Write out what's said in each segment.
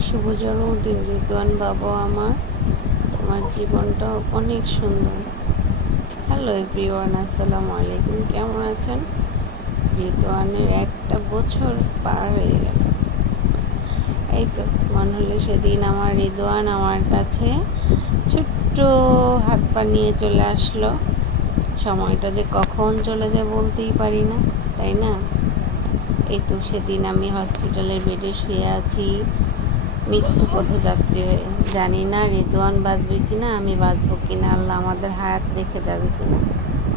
শুভ জন্মদিন রিদওয়ান বাবা আমার। তোমার জীবনটা অনেক সুন্দর। হ্যালো এভরিওয়ান আসসালামু আলাইকুম। কেমন আছেন? রিদওয়ানের একটা বছর পার হয়ে গেল। এই তো, মনে হলো সেদিন আমার রিদওয়ান আমার কাছে ছোট্ট হাত পা নিয়ে চলে আসলো। সময়টা যে কখন চলে যায় বলতেই পারি না, তাই না? এই তো, সেদিন আমি হসপিটালের বেডে শুয়ে আছি। মৃত্যু পথযাত্রী হয়ে। জানি না রিদওয়ান বাঁচবে কিনা, আমি বাঁচবো কিনা, আল্লাহ আমাদের হায়াত রেখে যাবে কিনা।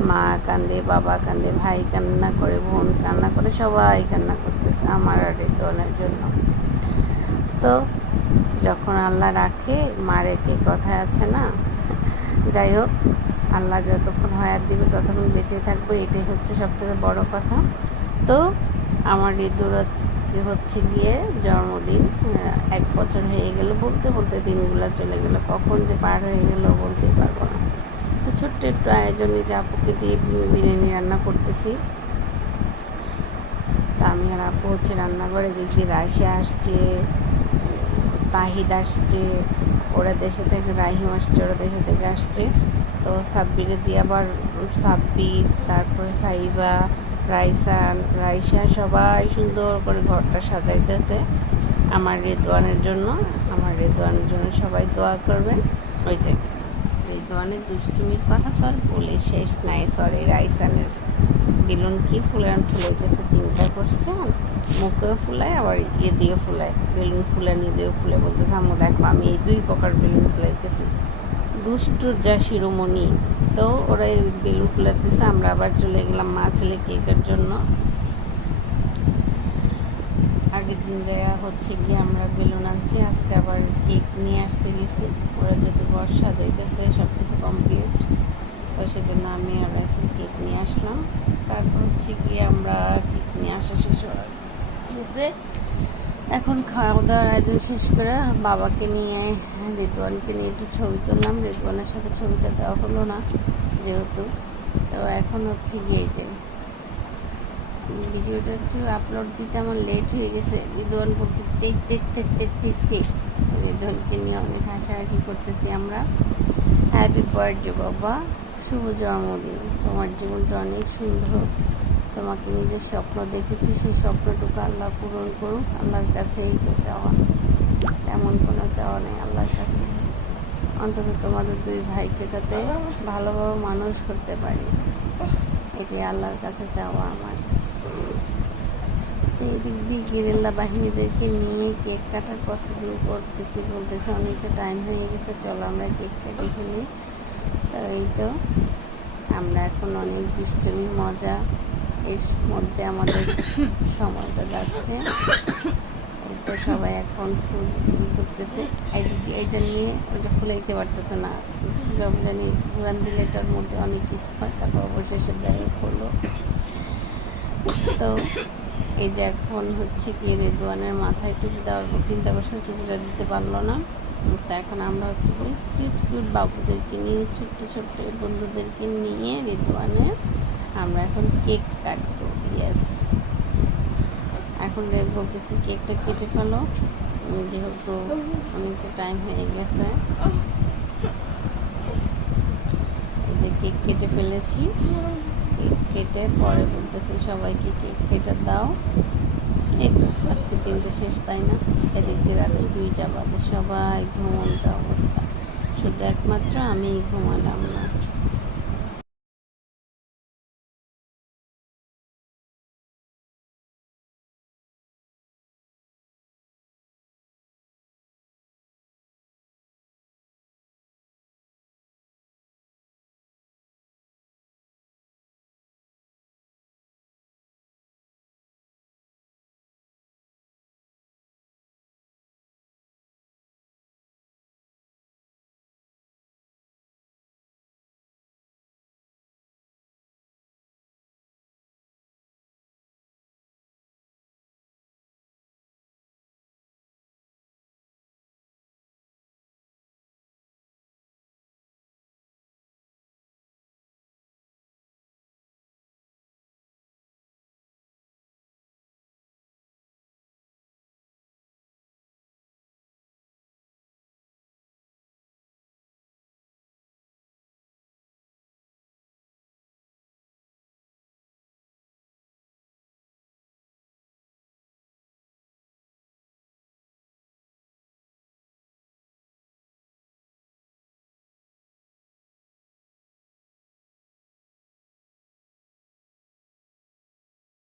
মা কান্দে, বাবা কান্দে, ভাই কান্না করে, বোন কান্না করে, সবাই কান্না করতেছে আমার আর রিদওয়ানের জন্য। তো যখন আল্লাহ রাখে মা রেখে কথায় আছে না? যাই হোক, আল্লাহ যতক্ষণ হায়াত দিবে ততক্ষণ বেঁচে থাকব, এটাই হচ্ছে সবচেয়ে বড় কথা। তো আমার ঋতুর হচ্ছে গিয়ে জন্মদিন এক বছর হয়ে গেল বলতে বলতে দিনগুলো চলে গেল। কখন যে পার হয়ে গেল বলতে পারব না। তো ছোট্ট একটু আয়োজনে যে আপুকে দিয়ে বিরিয়ানি রান্না করতেছি। তা আমি আর আপু হচ্ছে রান্নাঘরে দেখি রাইসে আসছে, তাহিদ আসছে, ওরা দেশে থেকে রাহিম আসছে, ওরা দেশে থেকে আসছে। তো সাব্বিরে দিয়ে আবার সাব্বির, তারপরে সাইবা রাইসান রাইসা সবাই সুন্দর করে ঘরটা সাজাইতেছে আমার রেদওয়ানের জন্য। আমার রেদওয়ানের জন্য সবাই দোয়া করবেন। ওই যে, রেদওয়ানের দুষ্টুমির কথা তো আর বলে শেষ নাই সরি রাইসানের বেলুন কি ফুলান ফুলাইতেছে, চিন্তা করছেন? মুখেও ফুলায়, আবার ইয়ে দিয়ে ফুলায়, বেলুন ফুলানি দিয়েও ফুলে বলতেছে আমি দেখো, আমি এই দুই প্রকার বেলুন ফুলাইতেছি। দুষ্টুর যা শিরোমণি। তো ওরা বেলুন ফুলাতেছে আমরা আবার চলে গেলাম মা ছেলে কেকের জন্য। আগের দিন যাওয়া হচ্ছে গিয়ে আমরা বেলুন আনছি, আজকে আবার কেক নিয়ে আসতে গেছি। ওরা যদি ঘর সাজাইতেছে সব কিছু কমপ্লিট তো সেজন্য আমি আর রাইসের কেক নিয়ে আসলাম। তারপর হচ্ছে গিয়ে আমরা কেক নিয়ে আসা শেষ হওয়ার গেছে। এখন খাওয়া দাওয়ার আয়োজন শেষ করে বাবাকে নিয়ে, রিদওয়ানকে নিয়ে একটু ছবি তুললাম। রিদওয়ানের সাথে ছবিটা দেওয়া হলো না যেহেতু। তো এখন হচ্ছে গিয়ে যে ভিডিওটা একটু আপলোড দিতে আমার লেট হয়ে গেছে। রিদওয়ান বলতে take take take take take take. রিদওয়ানকে নিয়ে অনেক হাসাহাসি করতেছি আমরা। হ্যাপি বার্থডে বাবা। শুভ জন্মদিন। তোমার জীবনটা অনেক সুন্দর। তোমাকে নিজের স্বপ্ন দেখেছি, সেই স্বপ্নটুকু আল্লাহ পূরণ করুক। আল্লাহর কাছে এই তো চাওয়া। তেমন কোনো চাওয়া নেই আল্লাহর কাছে। অন্তত তোমাদের দুই ভাইকে যাতে ভালোভাবে মানুষ করতে পারি। এটি আল্লাহর কাছে চাওয়া আমার। তো এদিক দিয়ে গেরেল্লা বাহিনীদেরকে নিয়ে কেক কাটার প্রসেসিং করতেছি, বলতেছে অনেকটা টাইম হয়ে গেছে, চলো আমরা কেক কেটে ফেলি। তো এই তো, আমরা এখন অনেক দুষ্টমি মজা এর মধ্যে আমাদের সময়টা যাচ্ছে। তো সবাই এখন ফুল করতেছে। এইটা নিয়ে ওইটা ফুলাইতে পারতেছে না। কীভাবে জানি ঘুরান দিলে এটার মধ্যে অনেক কিছু হয়, তারপর অবশেষে যাই হোক হলো। তো এই যে এখন হচ্ছে কি রেদওয়ানের মাথায় টুপি দেওয়ার চিন্তা করছে টুপিটা দিতে পারল না। তো এখন আমরা হচ্ছে কি কিউট কিউট বাবুদেরকে নিয়ে, ছোট্ট ছোট্ট বন্ধুদেরকে নিয়ে রেদওয়ানের আমরা এখন কেক কাটবো ইয়েস এখন বলতেছি কেকটা কেটে ফেলো। যেহেতু অনেকটা টাইম হয়ে গেছে। যে কেক কেটে ফেলেছি। কেক কেটে পরে বলতেছি সবাইকে কেক কেটে দাও। এই তো, আজকে দিনটা শেষ, তাই না? এদিক রাতে দুইটা বাজে, সবাই ঘুমন্ত অবস্থা। শুধু একমাত্র আমি ঘুমালাম না।